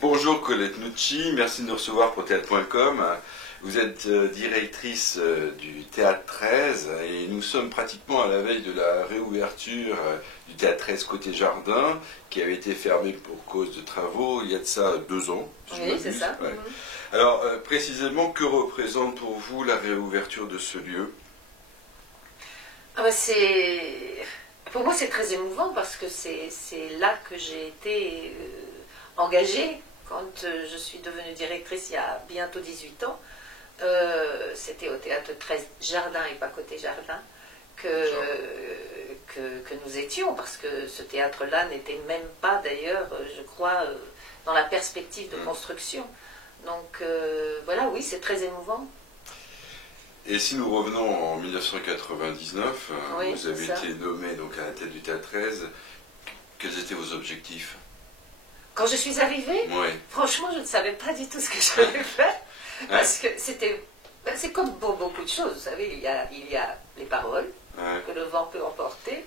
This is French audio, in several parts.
Bonjour Colette Nucci, merci de nous recevoir pour théâtre.com. Vous êtes directrice du Théâtre 13 et nous sommes pratiquement à la veille de la réouverture du Théâtre 13 côté Jardin qui avait été fermé pour cause de travaux il y a de ça 2 ans. Si oui, c'est ça. Ouais. Alors précisément, que représente pour vous la réouverture de ce lieu? Pour moi c'est très émouvant parce que c'est là que j'ai été engagée quand je suis devenue directrice il y a bientôt 18 ans. C'était au Théâtre 13 Jardin et pas côté Jardin que nous étions, parce que ce théâtre-là n'était même pas d'ailleurs, je crois, dans la perspective de construction. Donc voilà, oui, c'est très émouvant. Et si nous revenons en 1999, oui, vous avez été nommé donc à la tête du Théâtre 13, quels étaient vos objectifs? Quand je suis arrivée, oui. Franchement, je ne savais pas du tout ce que j'allais faire. Parce que c'est comme pour beaucoup de choses, vous savez, il y a les paroles que le vent peut emporter.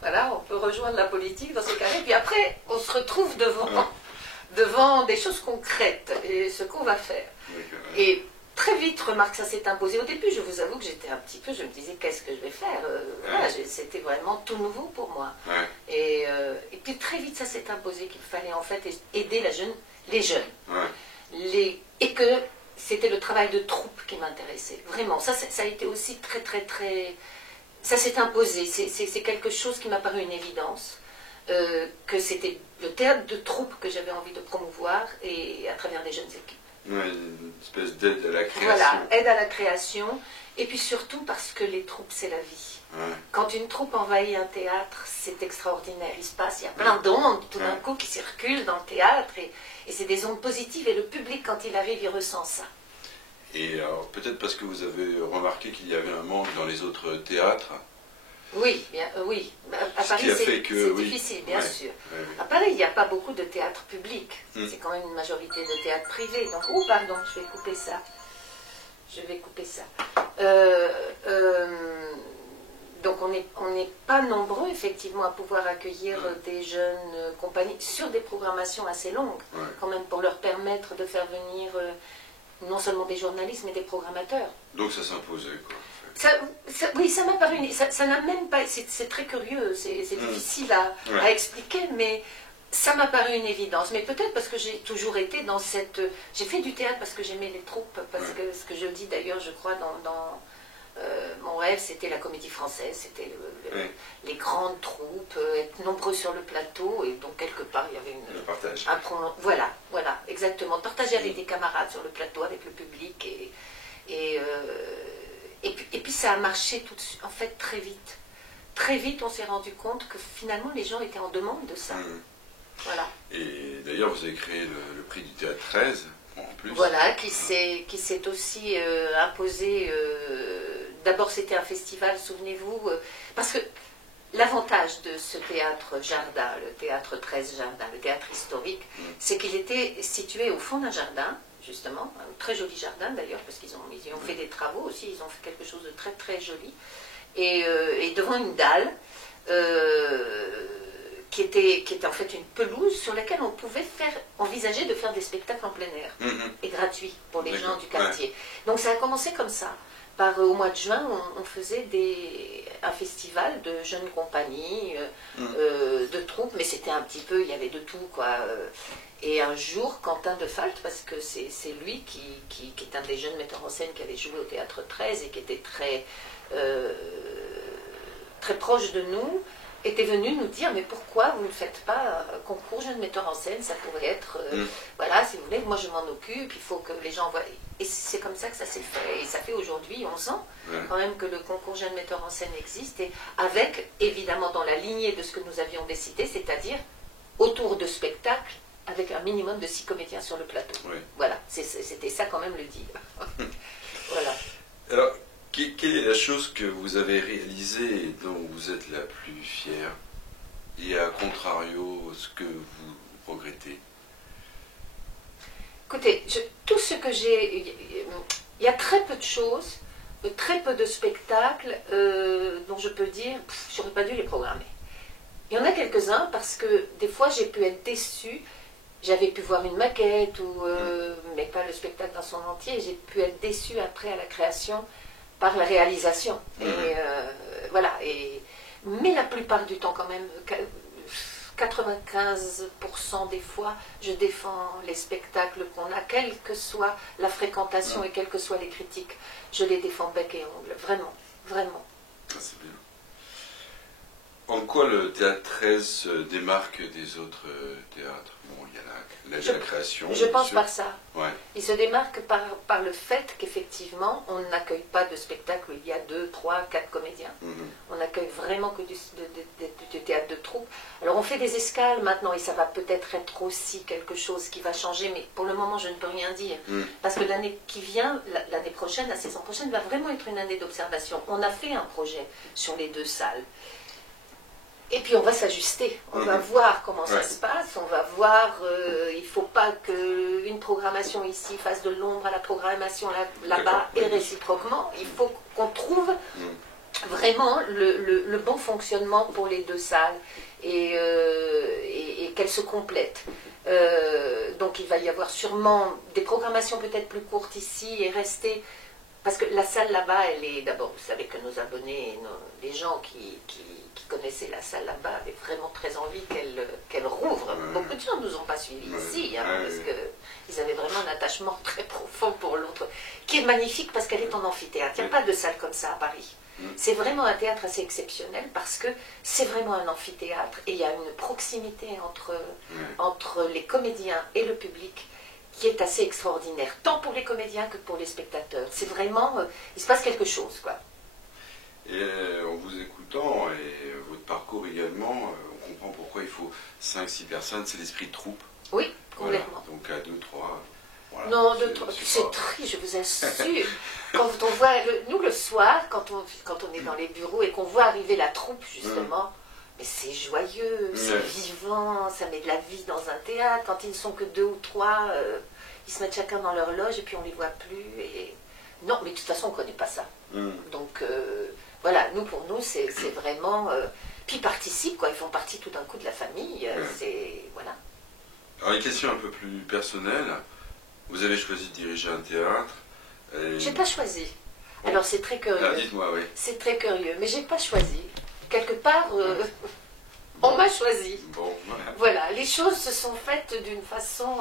Voilà, on peut rejoindre la politique dans ces cas-là. Puis après, on se retrouve devant des choses concrètes et ce qu'on va faire. Et très vite, remarque, ça s'est imposé. Au début, je vous avoue que j'étais un petit peu, je me disais, qu'est-ce que je vais faire? Voilà, c'était vraiment tout nouveau pour moi. Et puis très vite, ça s'est imposé qu'il fallait en fait aider les jeunes. Et que c'était le travail de troupe qui m'intéressait. Vraiment, ça a été aussi très... Ça s'est imposé. C'est quelque chose qui m'a paru une évidence. Que c'était le théâtre de troupe que j'avais envie de promouvoir et à travers des jeunes équipes. Une espèce d'aide à la création. Voilà, aide à la création. Et puis surtout parce que les troupes, c'est la vie. Quand une troupe envahit un théâtre, c'est extraordinaire. Il y a plein d'ondes tout d'un coup qui circulent dans le théâtre. Et c'est des ondes positives. Et le public, quand il arrive, il ressent ça. Et alors, peut-être parce que vous avez remarqué qu'il y avait un manque dans les autres théâtres. Oui, oui. À Paris, c'est difficile, bien sûr. À Paris, il n'y a pas beaucoup de théâtre public. C'est quand même une majorité de théâtre privé. Donc, pardon, je vais couper ça. Donc, on n'est pas nombreux, effectivement, à pouvoir accueillir des jeunes compagnies sur des programmations assez longues, quand même, pour leur permettre de faire venir non seulement des journalistes, mais des programmateurs. Donc, ça s'imposait, quoi. Oui, ça m'a paru... Ça n'a même pas... C'est très curieux, c'est difficile à expliquer, mais ça m'a paru une évidence. Mais peut-être parce que j'ai toujours été dans cette... J'ai fait du théâtre parce que j'aimais les troupes, parce que ce que je dis d'ailleurs, je crois, dans mon rêve, c'était la comédie française, c'était les grandes troupes, être nombreux sur le plateau, et donc quelque part, il y avait le partage. Voilà, exactement. Partager avec des camarades sur le plateau, avec le public, et puis ça a marché tout de suite, en fait très vite. Très vite, on s'est rendu compte que finalement les gens étaient en demande de ça. Voilà. Et d'ailleurs, vous avez créé le prix du Théâtre 13, en plus. Voilà, qui s'est aussi imposé. D'abord, c'était un festival, souvenez-vous, parce que l'avantage de ce théâtre jardin, le Théâtre 13 Jardin, le théâtre historique, c'est qu'il était situé au fond d'un jardin, justement, un très joli jardin d'ailleurs, parce qu'ils y ont fait des travaux aussi, ils ont fait quelque chose de très très joli, et devant une dalle qui était en fait une pelouse sur laquelle on pouvait envisager de faire des spectacles en plein air, et gratuits pour les gens du quartier. Donc ça a commencé comme ça. Au mois de juin, on faisait un festival de jeunes compagnies, de troupes, mais c'était un petit peu, il y avait de tout, quoi. Et un jour, Quentin de Falk, parce que c'est lui qui est un des jeunes metteurs en scène qui avait joué au Théâtre 13 et qui était très proche de nous, était venu nous dire, mais pourquoi vous ne faites pas un concours jeune metteur en scène? Ça pourrait être, voilà, si vous voulez, moi je m'en occupe, il faut que les gens voient. Et c'est comme ça que ça s'est fait. Et ça fait aujourd'hui 11 ans quand même que le concours jeune metteur en scène existe, et avec, évidemment, dans la lignée de ce que nous avions décidé, c'est-à-dire autour de spectacles, avec un minimum de 6 comédiens sur le plateau. Voilà, c'était ça quand même le deal. Voilà. Alors, quelle est la chose que vous avez réalisée et dont vous êtes la plus fière? Et à contrario, ce que vous regrettez? Écoutez, tout ce que j'ai... Il y a très peu de choses, très peu de spectacles dont je peux dire, j'aurais pas dû les programmer. Il y en a quelques-uns parce que des fois j'ai pu être déçue j'avais pu voir une maquette, mais pas le spectacle dans son entier. J'ai pu être déçue après à la création par la réalisation. Et voilà. Mais la plupart du temps, quand même, 95% des fois, je défends les spectacles qu'on a, quelle que soit la fréquentation et quelles que soient les critiques. Je les défends bec et ongle, vraiment, vraiment. Ah, c'est bien. En quoi le théâtre 13 se démarque des autres théâtres? Bon, il y a la création. Je pense par ça. Ouais. Il se démarque par le fait qu'effectivement, on n'accueille pas de spectacle où il y a 2, 3, 4 comédiens. On n'accueille vraiment que du théâtre de troupe. Alors on fait des escales maintenant et ça va peut-être être aussi quelque chose qui va changer, mais pour le moment je ne peux rien dire. Parce que l'année qui vient, l'année prochaine, la saison prochaine, va vraiment être une année d'observation. On a fait un projet sur les 2 salles. Et puis on va s'ajuster, on va voir comment ça se passe, on va voir, il ne faut pas qu'une programmation ici fasse de l'ombre à la programmation là-bas et réciproquement. Il faut qu'on trouve vraiment le bon fonctionnement pour les 2 salles et qu'elles se complètent. Donc il va y avoir sûrement des programmations peut-être plus courtes ici et rester... Parce que la salle là-bas, elle est d'abord, vous savez que nos abonnés, les gens qui connaissaient la salle là-bas avaient vraiment très envie qu'elle rouvre. Beaucoup de gens ne nous ont pas suivis ici, parce qu'ils avaient vraiment un attachement très profond pour l'autre, qui est magnifique parce qu'elle est en amphithéâtre. Il n'y a pas de salle comme ça à Paris. C'est vraiment un théâtre assez exceptionnel parce que c'est vraiment un amphithéâtre et il y a une proximité entre les comédiens et le public qui est assez extraordinaire, tant pour les comédiens que pour les spectateurs. C'est vraiment... il se passe quelque chose, quoi. Et en vous écoutant, et votre parcours également, on comprend pourquoi il faut 5-6 personnes, c'est l'esprit de troupe. Oui, complètement. Voilà. Donc à 2, 3... Voilà, non, 2, 3, c'est triste, je vous assure. Quand on voit, nous le soir, quand on est dans les bureaux et qu'on voit arriver la troupe, justement... Mais c'est joyeux, c'est vivant, ça met de la vie dans un théâtre. Quand ils ne sont que 2 ou 3, ils se mettent chacun dans leur loge et puis on ne les voit plus. Et... Non, mais de toute façon, on ne connaît pas ça. Donc, voilà, pour nous, c'est vraiment... Puis ils participent, quoi, ils font partie tout d'un coup de la famille. C'est... Voilà. Alors, une question un peu plus personnelle. Vous avez choisi de diriger un théâtre. J'ai pas choisi. Alors, c'est très curieux. Ah, dites-moi, oui. C'est très curieux, mais j'ai pas choisi. Quelque part, on m'a choisi. Bon, voilà, les choses se sont faites d'une façon...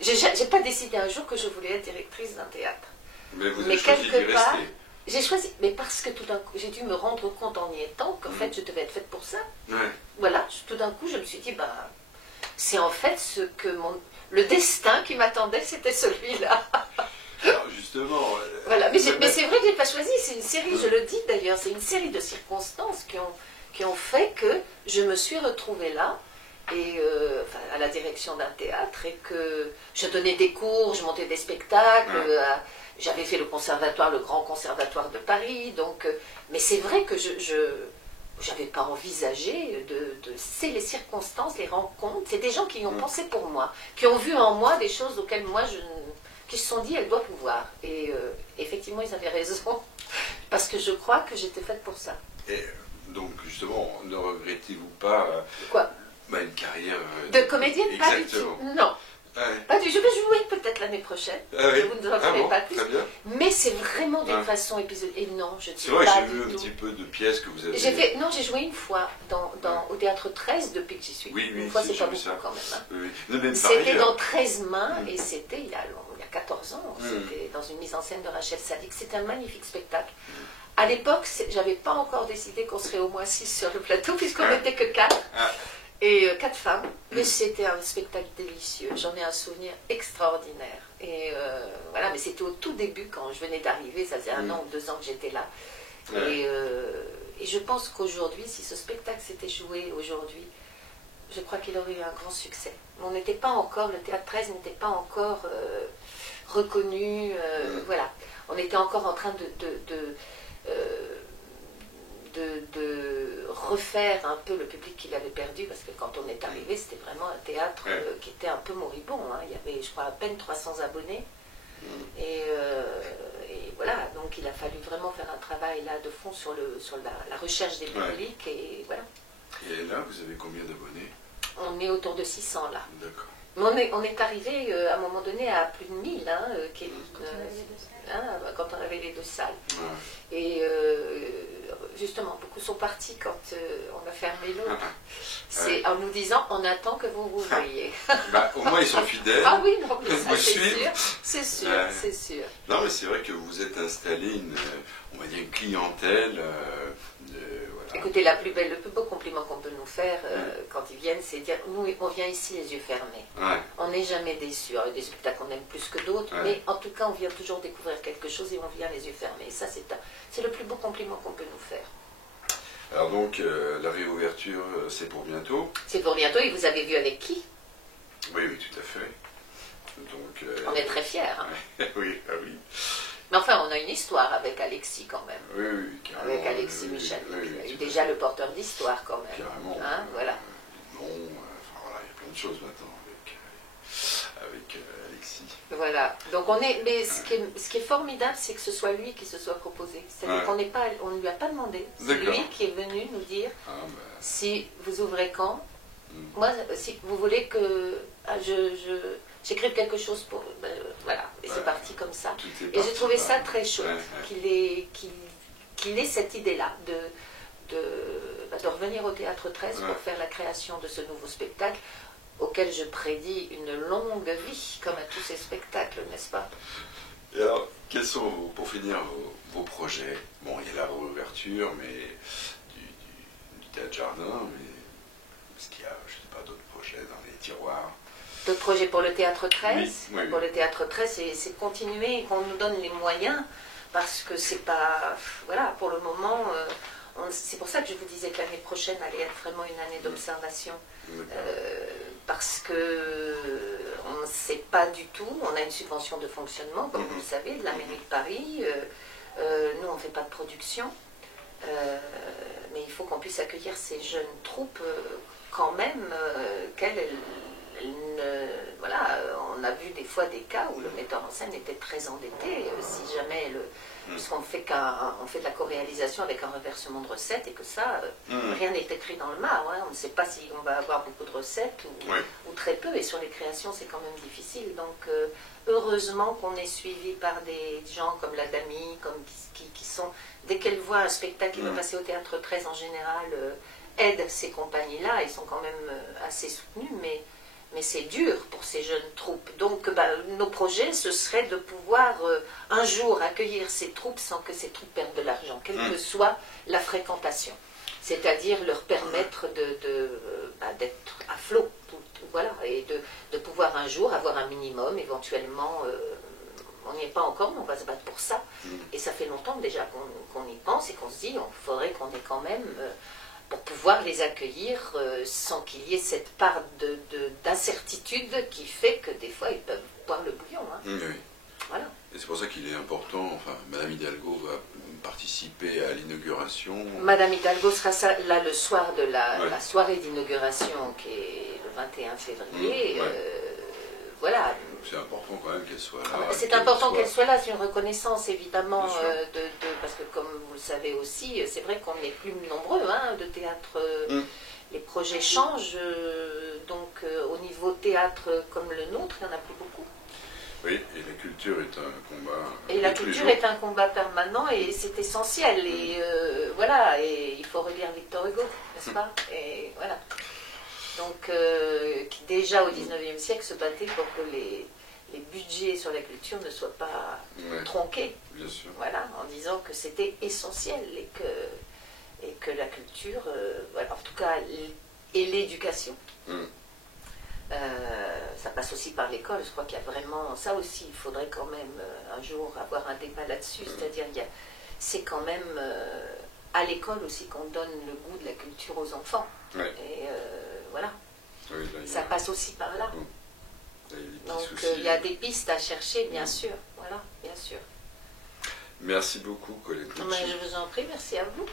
j'ai pas décidé un jour que je voulais être directrice d'un théâtre. Mais vous avez choisi d'y rester. J'ai choisi, mais parce que tout d'un coup, j'ai dû me rendre compte en y étant qu'en fait, je devais être faite pour ça. Voilà, tout d'un coup, je me suis dit, c'est en fait ce que le destin qui m'attendait, c'était celui-là. Alors justement... voilà, mais c'est vrai que je n'ai pas choisi, c'est une série, je le dis d'ailleurs, c'est une série de circonstances qui ont fait que je me suis retrouvée là, et, à la direction d'un théâtre, et que je donnais des cours, je montais des spectacles, j'avais fait le conservatoire, le grand conservatoire de Paris, donc, mais c'est vrai que je n'avais pas envisagé c'est les circonstances, les rencontres, c'est des gens qui y ont pensé pour moi, qui ont vu en moi des choses auxquelles moi qui se sont dit, elle doit pouvoir. Et effectivement, ils avaient raison, parce que je crois que j'étais faite pour ça. Et donc, justement, ne regrettez-vous pas quoi une carrière... de comédienne? Pas du tout. Non. Pas du tout. Je vais jouer peut-être l'année prochaine. Oui. Vous ne en savez pas plus. Très bien. Mais c'est vraiment d'une façon épisodique. Et non, je ne sais pas. C'est vrai, j'ai vu un petit peu de pièces que vous avez... Non, j'ai joué une fois au Théâtre 13 depuis que j'y suis. Oui, une fois, c'est pas beaucoup quand même. Oui. C'était dans 13 mains et c'était il y a 14 ans. C'était dans une mise en scène de Rachel Sadik. C'était un magnifique spectacle. À l'époque, j'avais pas encore décidé qu'on serait au moins 6 sur le plateau puisqu'on n'était que 4. Et 4 femmes, mais c'était un spectacle délicieux. J'en ai un souvenir extraordinaire. Et voilà, mais c'était au tout début quand je venais d'arriver, ça faisait 1 an ou 2 ans que j'étais là. Et je pense qu'aujourd'hui, si ce spectacle s'était joué aujourd'hui, je crois qu'il aurait eu un grand succès. On n'était pas encore, le Théâtre 13 n'était pas encore reconnu, voilà. On était encore en train de refaire un peu le public qu'il avait perdu, parce que quand on est arrivé, c'était vraiment un théâtre qui était un peu moribond. Il y avait, je crois, à peine 300 abonnés. Et voilà, donc il a fallu vraiment faire un travail là de fond sur la recherche des publics. Et voilà. Et là, vous avez combien d'abonnés? On est autour de 600 là. D'accord. On est arrivé à un moment donné à plus de 1000, quand on avait les 2 salles. Ouais. Et justement, beaucoup sont partis quand on a fermé l'autre. C'est en nous disant, on attend que vous rouvriez. Au moins ils sont fidèles. Ah oui, non, mais ça, vous suivent. C'est sûr, c'est sûr. Non, mais c'est vrai que vous êtes installé on va dire une clientèle. Écoutez, le plus beau compliment qu'on peut nous faire quand ils viennent, c'est dire, nous, on vient ici les yeux fermés. Ouais. On n'est jamais déçus. Il y a des spectacles qu'on aime plus que d'autres, mais en tout cas, on vient toujours découvrir quelque chose et on vient les yeux fermés. Et ça, c'est le plus beau compliment qu'on peut nous faire. Alors donc, la réouverture, c'est pour bientôt. C'est pour bientôt, et vous avez vu avec qui? Oui, tout à fait. Donc, on est très fiers. Hein. Oui. Mais enfin, on a une histoire avec Alexis quand même. Oui, carrément. Avec Alexis Michel. Il est déjà le porteur d'histoire quand même. Carrément. Hein, voilà. Il y a plein de choses maintenant avec Alexis. Voilà. Donc mais ce qui est formidable, c'est que ce soit lui qui se soit proposé. C'est-à-dire qu'on ne lui a pas demandé. C'est lui qui est venu nous dire si vous ouvrez quand. Moi, si vous voulez que j'écrive quelque chose pour... voilà, et c'est parti comme ça. Et j'ai trouvé ça très chouette, qu'il ait cette idée-là de revenir au Théâtre 13 pour faire la création de ce nouveau spectacle, auquel je prédis une longue vie, comme à tous ces spectacles, n'est-ce pas? Et alors, quels sont, pour finir, vos projets? Bon, il y a la réouverture, mais du Théâtre Jardin, mais est-ce qu'il y a, je ne sais pas, d'autres projets dans les tiroirs? D'autres projets pour le Théâtre 13? Oui. Pour le Théâtre 13, c'est continuer et qu'on nous donne les moyens, parce que c'est pas... Voilà, pour le moment, c'est pour ça que je vous disais que l'année prochaine allait être vraiment une année d'observation. Parce que on ne sait pas du tout, on a une subvention de fonctionnement, comme vous le savez, de la mairie de Paris. Nous, on ne fait pas de production, mais il faut qu'on puisse accueillir ces jeunes troupes quand même, voilà, on a vu des fois des cas où le metteur en scène était très endetté, si jamais puisqu'on fait de la co-réalisation avec un reversement de recettes et que ça, rien n'est écrit dans le marbre. On ne sait pas si on va avoir beaucoup de recettes ou très peu, et sur les créations c'est quand même difficile. Donc heureusement qu'on est suivi par des gens comme la Dami, qui sont, dès qu'elles voient un spectacle qui va passer au Théâtre 13 en général, aident ces compagnies-là, ils sont quand même assez soutenus, mais c'est dur pour ces jeunes troupes. Donc nos projets, ce serait de pouvoir un jour accueillir ces troupes sans que ces troupes perdent de l'argent, quelle que soit la fréquentation. C'est-à-dire leur permettre d'être à flot, voilà, et de pouvoir un jour avoir un minimum, éventuellement, on n'y est pas encore, mais on va se battre pour ça. Et ça fait longtemps déjà qu'on y pense et qu'on se dit, il faudrait qu'on ait quand même... pour pouvoir les accueillir sans qu'il y ait cette part d'incertitude qui fait que des fois ils peuvent boire le bouillon. Hein. Oui. Voilà. Et c'est pour ça qu'il est important, Madame Hidalgo va participer à l'inauguration. Madame Hidalgo sera là le soir de la soirée d'inauguration qui est le 21 février. Voilà. C'est important quand même qu'elle soit là. C'est important qu'elle soit là, c'est une reconnaissance évidemment, parce que comme vous le savez aussi, c'est vrai qu'on est plus nombreux de théâtre, les projets changent, donc au niveau théâtre comme le nôtre, il n'y en a plus beaucoup. Oui, et la culture est un combat. Et la culture est un combat permanent et c'est essentiel, et voilà, et il faut relire Victor Hugo, n'est-ce pas? Et voilà. Donc, qui déjà au XIXe siècle se battait pour que les budgets sur la culture ne soient pas tronqués. Bien sûr. Voilà, en disant que c'était essentiel et que la culture, voilà, en tout cas, et l'éducation. Ça passe aussi par l'école. Je crois qu'il y a vraiment ça aussi. Il faudrait quand même un jour avoir un débat là-dessus. C'est-à-dire, c'est quand même à l'école aussi qu'on donne le goût de la culture aux enfants. Et voilà. Oui, là, ça passe aussi par là. Donc il y a des pistes à chercher, bien sûr. Voilà, bien sûr. Merci beaucoup, Colette. Je vous en prie, merci à vous.